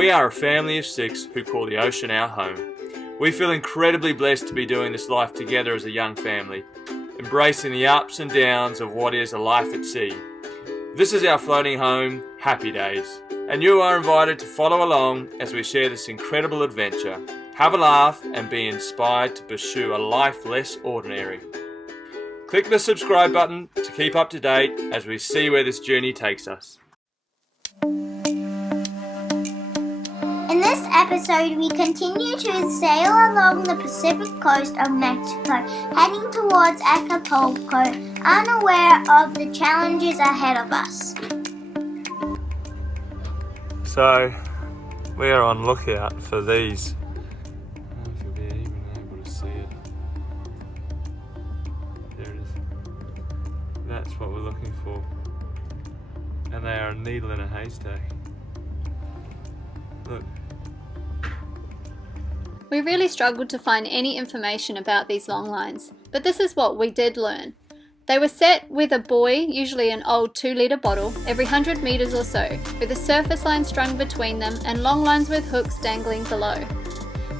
We are a family of 6 who call the ocean our home. We feel incredibly blessed to be doing this life together as a young family, embracing the ups and downs of what is a life at sea. This is our floating home, Happy Days, and you are invited to follow along as we share this incredible adventure. Have a laugh and be inspired to pursue a life less ordinary. Click the subscribe button to keep up to date as we see where this journey takes us. In this episode, we continue to sail along the Pacific coast of Mexico, heading towards Acapulco, unaware of the challenges ahead of us. So, we are on lookout for these. I don't know if you'll be even able to see it. There it is. That's what we're looking for. And they are a needle in a haystack. Look. We really struggled to find any information about these longlines, but this is what we did learn. They were set with a buoy, usually an old 2-litre bottle, every 100 metres or so, with a surface line strung between them and longlines with hooks dangling below.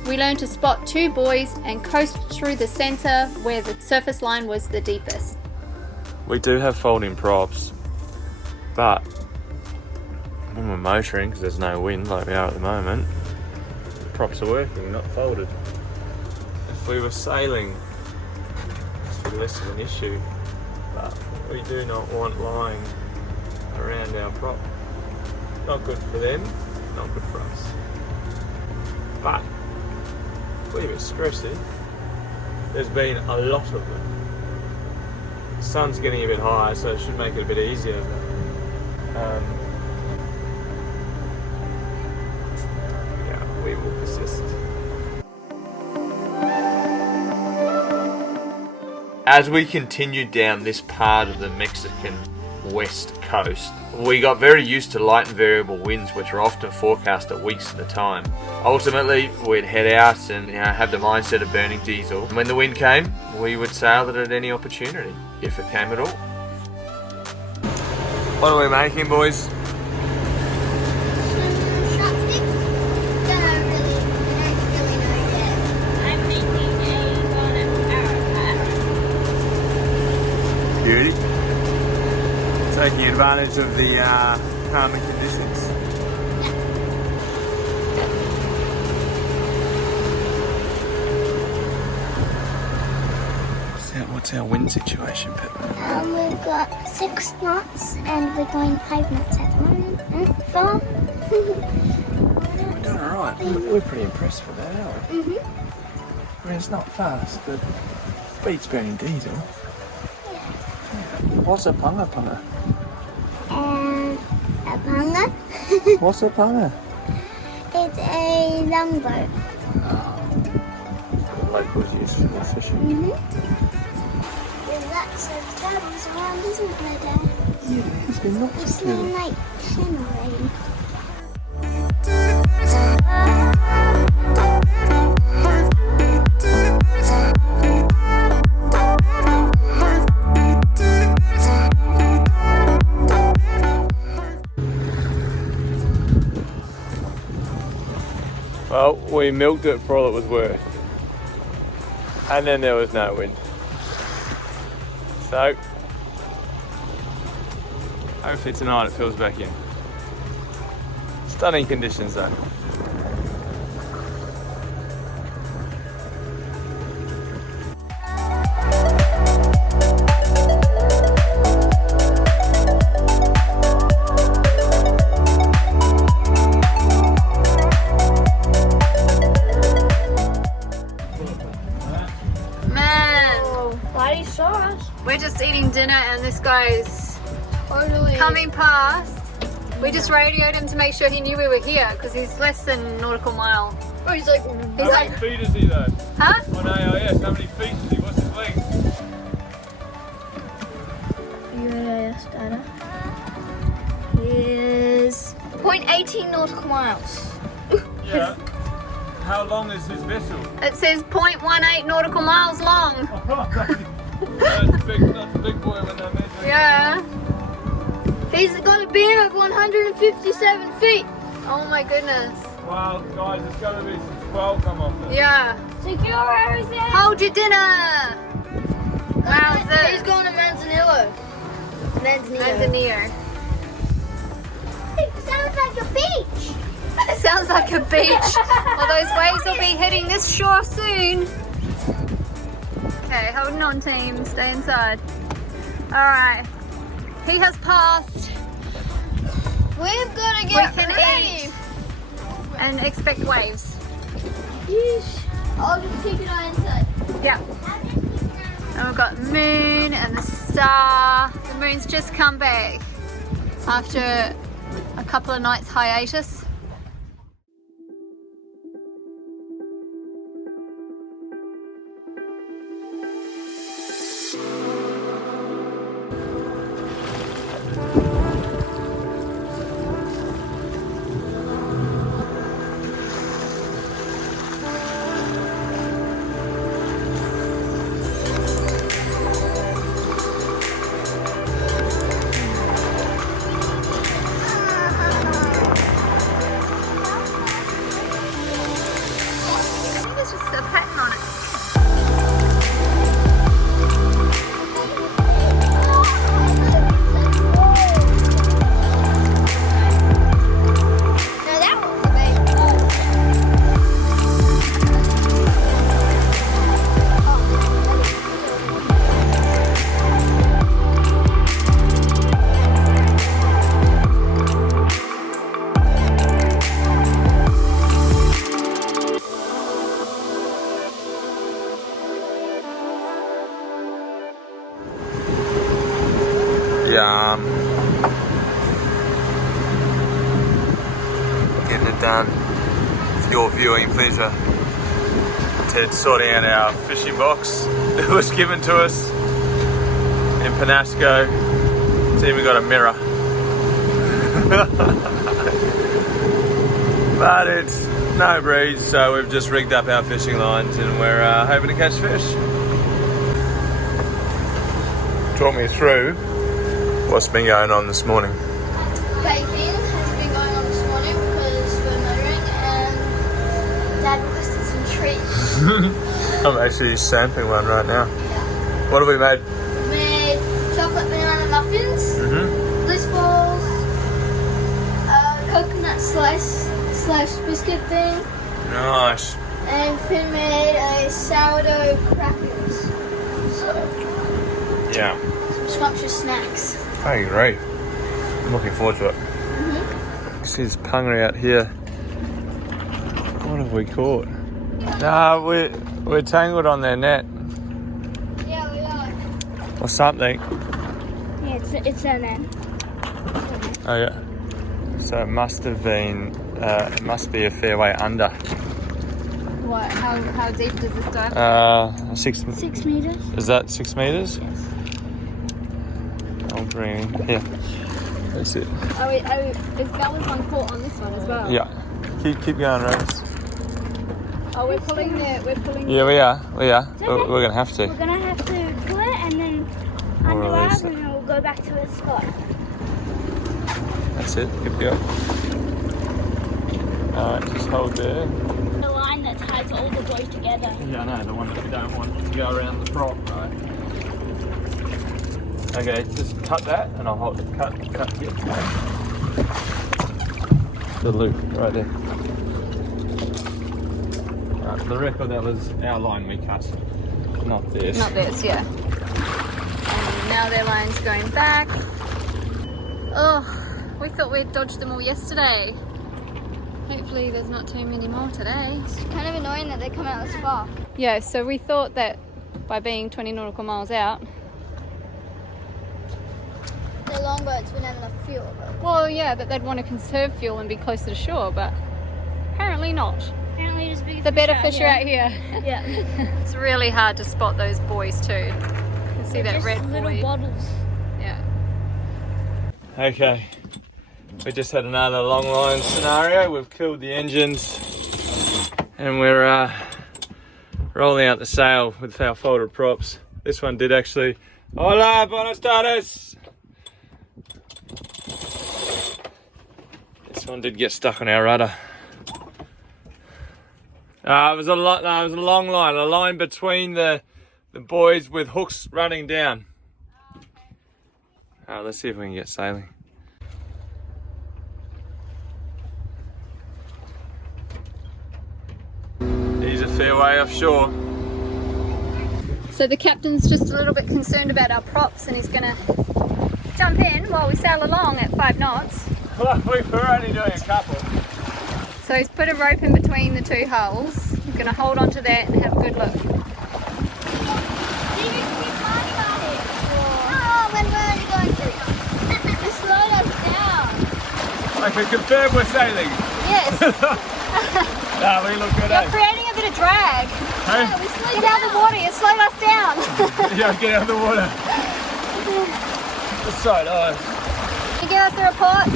We learned to spot 2 buoys and coast through the centre where the surface line was the deepest. We do have folding props, but when we're motoring, because there's no wind like we are at the moment, props are working, not folded. If we were sailing, this would be less of an issue, but we do not want lying around our prop. Not good for them, not good for us. But, we're a bit stressy. There's been a lot of them. The sun's getting a bit higher, so it should make it a bit easier. We will persist. As we continued down this part of the Mexican west coast, we got very used to light and variable winds, which are often forecast at weeks at a time. Ultimately, we'd head out and have the mindset of burning diesel. And when the wind came, we would sail it at any opportunity, if it came at all. What are we making, boys? Beauty. Taking advantage of the calmer conditions. What's our wind situation, Pip? We've got 6 knots and we're going 5 knots at the moment. 4. We're doing alright. We're pretty impressed with that, aren't we? I mean, it's not fast, but beats burning diesel. What's a punga punga? A punga? What's a punga? It's a longboat. The locals use for fishing. There's lots of turtles around, isn't there, Dad? Yeah, there's been lots of It's not like 10 already. Well, we milked it for all it was worth. And then there was no wind. So, hopefully tonight it fills back in. Stunning conditions though. We're just eating dinner and this guy's coming past. We just radioed him to make sure he knew we were here because he's less than a nautical mile. Oh, he's like... How many feet is he though? Huh? On AIS, how many feet is he? What's his length? UAS data is 0.18 nautical miles. Yeah. How long is his vessel? It says 0.18 nautical miles long. That's a big boy when they're measuring. Yeah. He's got a beam of 157 feet. Oh my goodness. Well, guys, there's got to be some swell come off it. Yeah. Secure everything. Hold your dinner. Wow, He's going to Manzanillo. Manzanillo. It sounds like a beach. It sounds like a beach. Well, those waves will be hitting this shore soon. Okay, holding on, team. Stay inside. All right. He has passed. We've got to We get can ready. eat and expect waves. Yeesh. I'll just keep it on inside. Yeah. And we've got the moon and the star. The moon's just come back after a couple of nights hiatus. Getting it done for your viewing pleasure. Ted's sorting out our fishing box that was given to us in Penasco. It's even got a mirror. But it's no breeze, so we've just rigged up our fishing lines and we're hoping to catch fish. Talk me through what's been going on this morning. Baking has been going on this morning because we're motoring and Dad requested some treats. I'm actually sampling one right now. Yeah. What have we made? We made chocolate banana muffins, bliss balls, coconut slice biscuit thing, Nice. and Finn made a sourdough crackers. So, Yeah. some scrumptious snacks. I agree. I'm looking forward to it. See this pungary out here. What have we caught? Nah, we're tangled on their net Yeah, we are. or something. Yeah, it's a net. Oh yeah. So it must have been. It must be a fair way under. What? How deep does this dive? 6 6 meters. Is that 6 meters? Yes. I'll bring. Yeah. That's it. That was one caught on this one as well. Yeah. Keep going, Rose. Oh, we're pulling the. Yeah, we are. okay. We're gonna have to. We're gonna have to pull it and then We'll unravel release and then we'll go back to its spot. That's it. Keep going. Alright, just hold there. The line that ties all the buoys together. Yeah, I know, the one that we don't want to go around the prop, right? Okay, just cut that and I'll hold it. Cut here. The loop right there. Right, for the record, that was our line we cut, not theirs. Not this, yeah. And now their line's going back. Oh, we thought we'd dodged them all yesterday. Hopefully there's not too many more today. It's kind of annoying that they come out this far. Yeah, so we thought that by being 20 nautical miles out, They're longboats wouldn't have enough fuel. But well, yeah, that they'd want to conserve fuel and be closer to shore, but apparently not. apparently just bigger The better fish are out here. Yeah. It's really hard to spot those buoys too. You can see that Just red little buoy. bottles. Yeah. Okay, we just had another Longlines scenario. We've killed the engines and we're rolling out the sail with our folded props. This one did actually. Hola, buenas tardes! This one did get stuck on our rudder. It was a long line, a line between the buoys with hooks running down. Alright, let's see if we can get sailing. He's a fair way offshore. So the captain's just a little bit concerned about our props and he's gonna jump in while we sail along at 5 knots. Well, we're only doing a couple. So he's put a rope in between the 2 hulls. He's gonna hold on to that and have a good look. I can confirm we're sailing. Yes. Nah, we look good. You're creating a bit of drag. Hey? Get out of the water, you slow us down. Yeah, get out of the water. It's so nice. Can you give us the report?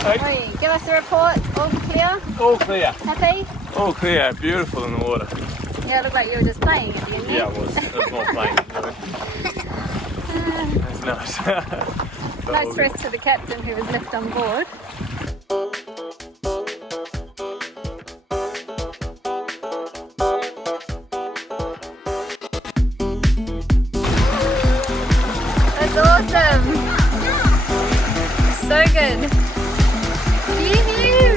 Hey? Oi, give us the report. All clear? All clear. Happy? All clear. Beautiful in the water. Yeah, it looked like you were just playing at the end. Yeah, it was. It was more playing. That's nice. No stress to the captain who was left on board. That's awesome! So good! Yoo-hoo!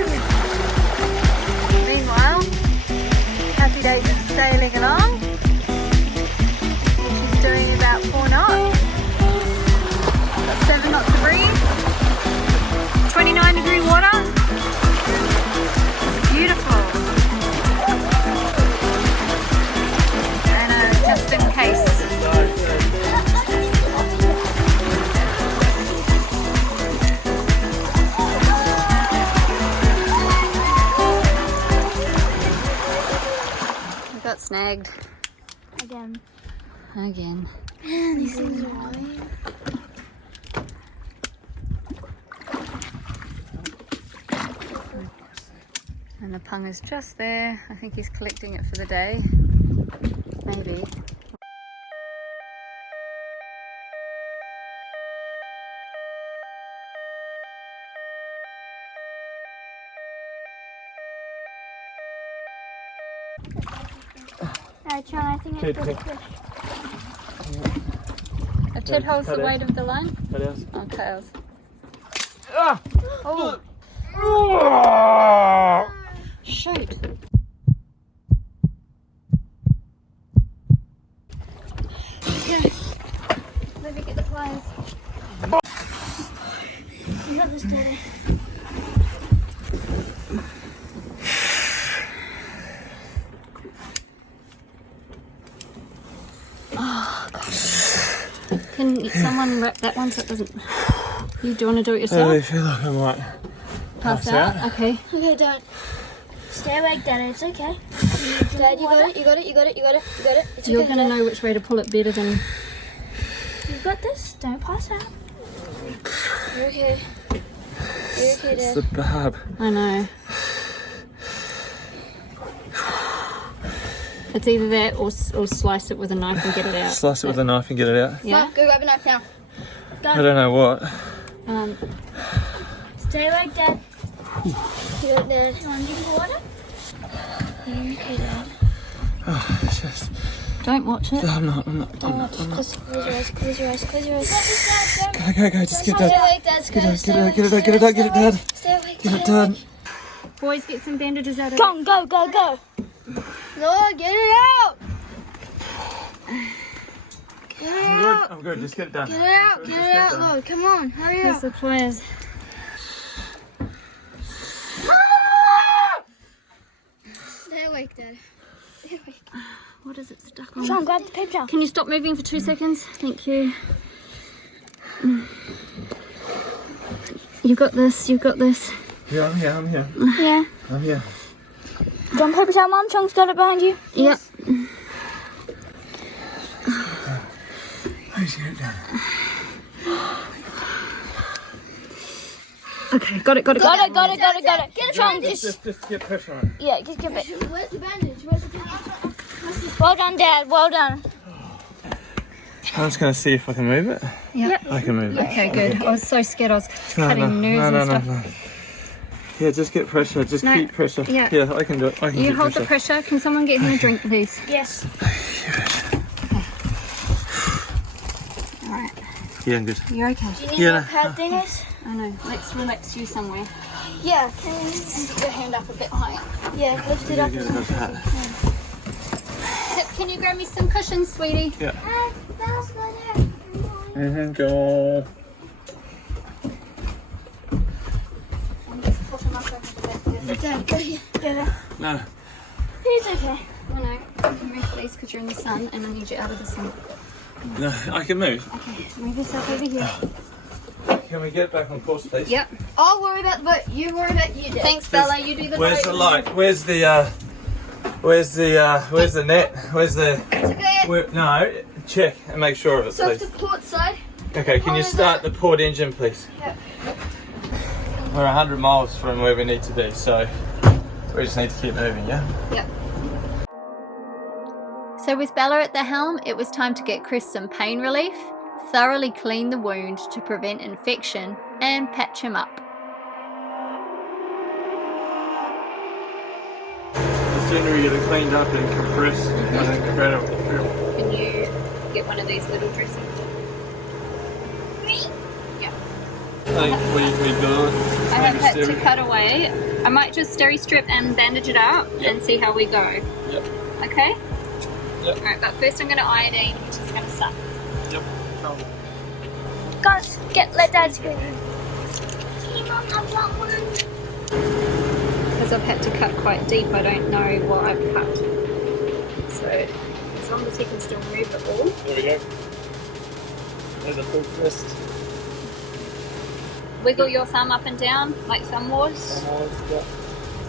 Meanwhile, Happy Days is sailing along. She's doing about 4 knots. 7 knots of breeze, 29-degree water, beautiful. And just in case. We got snagged. Again. These things are annoying. And the pung is just there. I think he's collecting it for the day. Maybe. Alright, I think it's good fish. A tit holds the weight of the line? Tails. Oh, tails. Ah! Oh, Oh! shoot. Yeah. Let me get the pliers. You got this, Daddy. Oh, God. Can someone wrap that one so it doesn't... Do you want to do it yourself? I feel like I might Pass out? Okay. Okay, don't. Stay awake, Daddy. It's okay. Dad, you got it. You got it. You got it. You got it. You got it. It's You're okay, going to Dad. know which way to pull it better than... You've got this. Don't pass out. You're okay. You're okay, It's Dad. the barb. I know. It's either that or slice it with a knife and get it out. Slice it with a knife and get it out. Yeah? Go grab a knife now. I don't know what. Stay awake, Dad. You got it, Dad. You want to drink water? You're okay, Dad. Oh, it's just... Don't watch it. I'm not. Close your eyes. Close your eyes. Close your eyes. Got this, Dad. Go. Just get Stay that. awake, Dad. Get it, Dad. Stay awake. Get it done. Boys, get some bandages out of Go, go, go, go. Lord, get it out. Get it out. I'm good. Just get it done. Get it out. Get it out, Lord. Come on. Hurry Here's up. the pliers. Stay awake, Dad. Stay awake. What is it stuck on? Sean, grab the paper towel. Can you stop moving for 2 seconds? Thank you. You got this. You got this. Yeah, I'm here. Yeah. I'm here. Do you want paper towel, Mum? Sean's got it behind you. Yep. Please get it done. Okay, got it. Got it. Get it, Sean. Just get pressure on it. Yeah, just give it. Where's the bandage? Where's the bandage? Well done, Dad. Well done. I'm just going to see if I can move it. Yeah. I can move it. Okay, good. I was so scared I was cutting nerves and stuff. No. Yeah, just get pressure. Just keep pressure. Yeah. Yeah, I can do it. I can You get hold the pressure. Can someone get him a drink, please? Yes. Alright. Yeah, I'm good. You're okay. Do you need more pad dingers? I know. Let's relax you somewhere. Yeah. Can we... Put your hand up a bit higher. Yeah, lift it up. Can you grab me some cushions, sweetie? Yeah. Bella's got her. Go. I'm just put him up over the back there. Dad, go here. Go there. No. He's okay. Oh no. Move please because you're in the sun and I need you out of the sun. No, I can move. Okay, move yourself over here. Can we get back on course, please? Yep. I'll worry about the boat. You worry about you, Dad. Thanks, Bella. You do the Where's boat. the light? Where's the net? Where's the... It's okay. No, check and make sure of it, So it's please. the port side. Okay, can you start the port engine, please? Yeah. We're 100 miles from where we need to be, so we just need to keep moving, yeah? Yep. So with Bella at the helm, it was time to get Kris some pain relief, thoroughly clean the wound to prevent infection, and patch him up. The sooner you get it cleaned up and compressed, I think the better it will feel. Can you get one of these little dressings? I think we do it. I have had to cut away. I might just steri strip and bandage it up and see how we go. Yep. Okay? Yep. Alright, but first I'm going to iodine, which is going to suck. Yep. Guys, let Dad go. Can you not have that one? Because I've had to cut quite deep, I don't know what I've cut. So, as long as he can still move it all. There we go. There's a full fist. Wiggle your thumb up and down, like thumb wars. Yeah.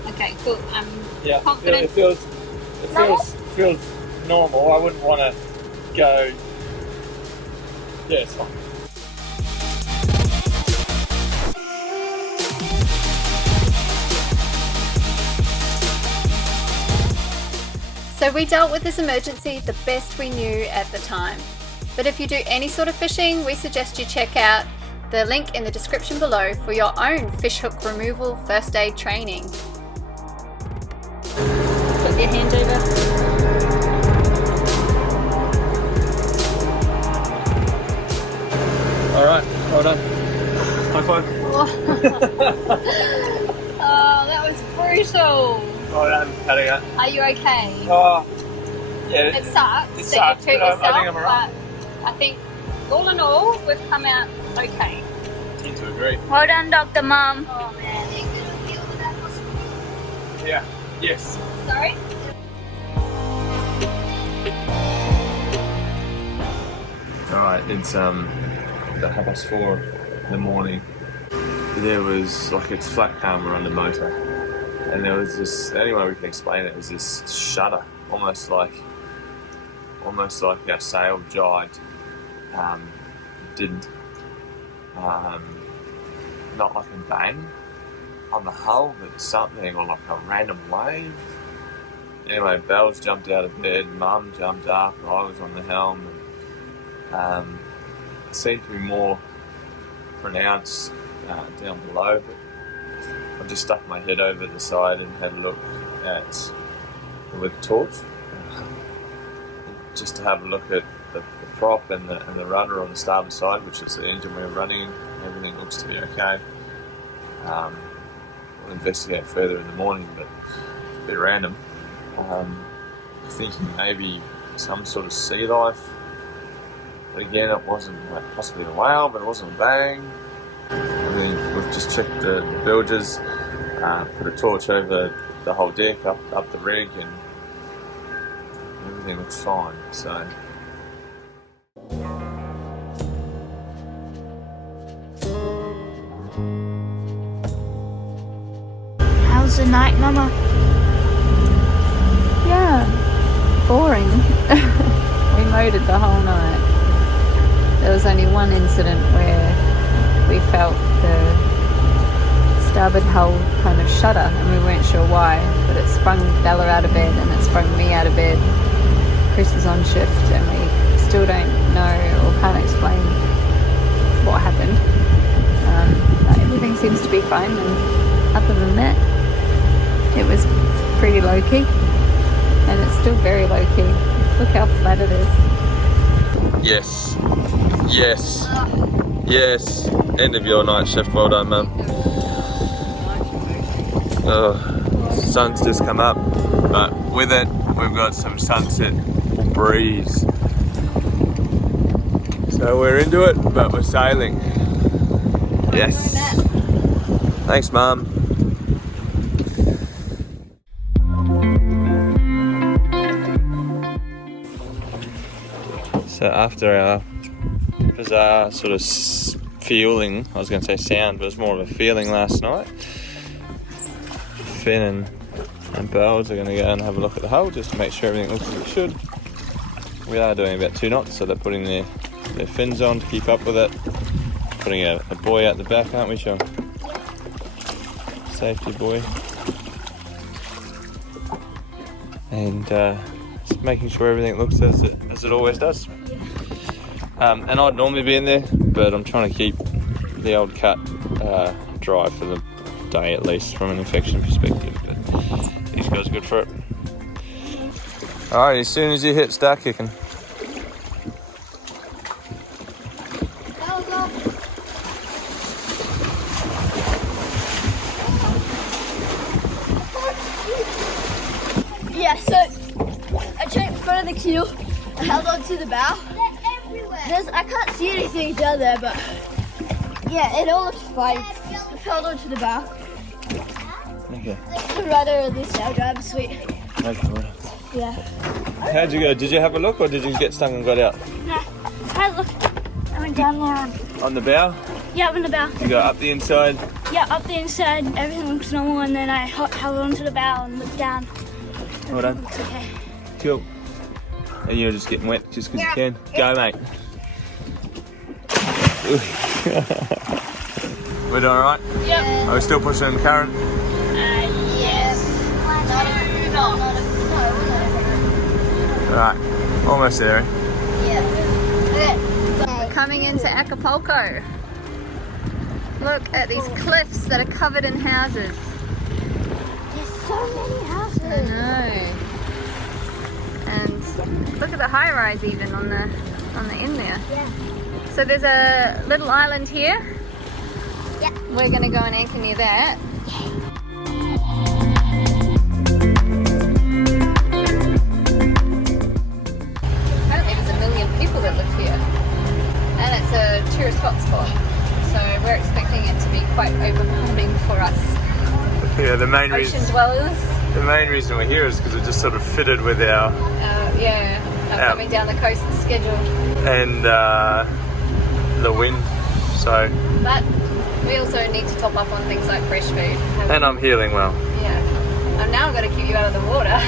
Okay, cool. I'm Yeah. confident. It feels normal. I wouldn't want to go. Yeah, it's fine. So we dealt with this emergency the best we knew at the time. But if you do any sort of fishing, we suggest you check out the link in the description below for your own fishhook removal first aid training. Put your hand over. Alright, well done. High five. Oh, that was brutal. Well done, cutting it. Are you okay? Oh, yeah. It sucks It that sucks, you hurt but yourself, I think I'm alright. but I think all in all, we've come out okay. I tend to agree. Well done, Dr. Mum. Oh man. Are you gonna feel that hospital? Yeah. Yes. Sorry? Alright, it's about 4:30 in the morning. There was like it's flat calm, we're on the motor, and there was this. The only way we can explain it was this shudder, almost like our sail jied. It didn't. Not like a bang on the hull, but something, or like a random wave. Anyway, Bells jumped out of bed, Mum jumped up, I was on the helm, and it seemed to be more pronounced down below, but I just stuck my head over the side and had a look at with a torch, just to have a look at the prop and the rudder on the starboard side, which is the engine we were running. Everything looks to be okay. We'll investigate further in the morning, but it's a bit random. Thinking maybe some sort of sea life, but again it wasn't possibly a whale, but it wasn't a bang. I mean, we've just checked the bilges, put a torch over the whole deck, up the rig, and everything looks fine. So. How's the night, Mama? Yeah, boring. We motored the whole night. There was only one incident where we felt the starboard hull kind of shudder and we weren't sure why, but it sprung Bella out of bed and it sprung me out of bed. Kris was on shift and we still don't know or can't explain what happened. But everything seems to be fine, and other than that, it was pretty low-key, and it's still very low-key. Look how flat it is. Yes. Yes. Yes. End of your night shift. Well done, Mum. Oh, sun's just come up, but with it, we've got some sunset breeze. So we're into it, but we're sailing. Yes. Thanks, Mum. So after our bizarre sort of feeling, I was going to say sound, but it was more of a feeling last night, Finn and Bells are going to go and have a look at the hull just to make sure everything looks as it should. We are doing about 2 knots, so they're putting their fins on to keep up with it. Putting a buoy out the back, aren't we, Sean? Safety buoy. And just making sure everything looks as it always does. And I'd normally be in there, but I'm trying to keep the old cut dry for the day at least from an infection perspective. But these guys are good for it. Alright, as soon as you hit, start kicking. Yeah, so I jumped in front of the queue, I held on to the bow. I can't see anything down there, but yeah, it all looks fine. I held on to the bow. Okay. The rudder and the sail drive, sweet. Okay, well. Yeah. How'd you go? Did you have a look, or did you get stung and got out? Nah, I look. I went down there. On the bow? Yeah, on the bow. You go up the inside? Yeah, up the inside, everything looks normal, and then I held on to the bow and looked down. Well done. Looks okay. Cool. And you're just getting wet just because you can. Go, mate. We're doing alright? Yep. Are we still pushing in the current? Yes. No. Right. Almost there. We're coming into Acapulco. Look at these cliffs that are covered in houses. There's so many houses. I know. And look at the high rise even on the end there. Yeah. So there's a little island here. Yeah. We're gonna go and anchor near that. Apparently there's 1 million people that live here. And it's a tourist hotspot. So we're expecting it to be quite overwhelming for us. Yeah, the main Ocean dwellers. The main reason we're here is because it just sort of fitted with our Coming down the coast schedule. and the wind. So. But we also need to top up on things like fresh food. And I'm healing well. Yeah. I'm now going to keep you out of the water.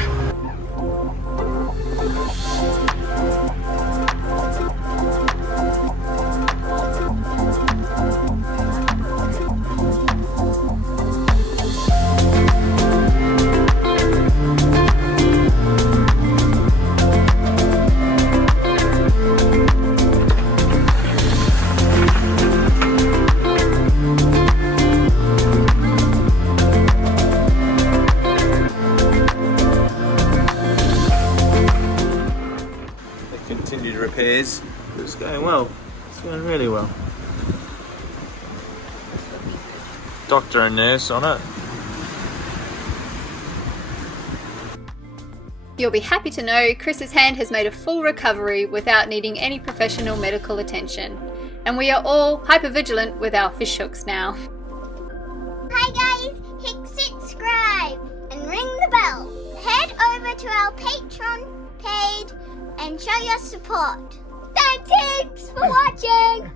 Repairs. It's going well. It's going really well. Doctor and nurse on it. You'll be happy to know Kris's hand has made a full recovery without needing any professional medical attention. And we are all hypervigilant with our fish hooks now. Hi guys, hit subscribe and ring the bell. Head over to our Patreon page and show your support. Thanks for watching!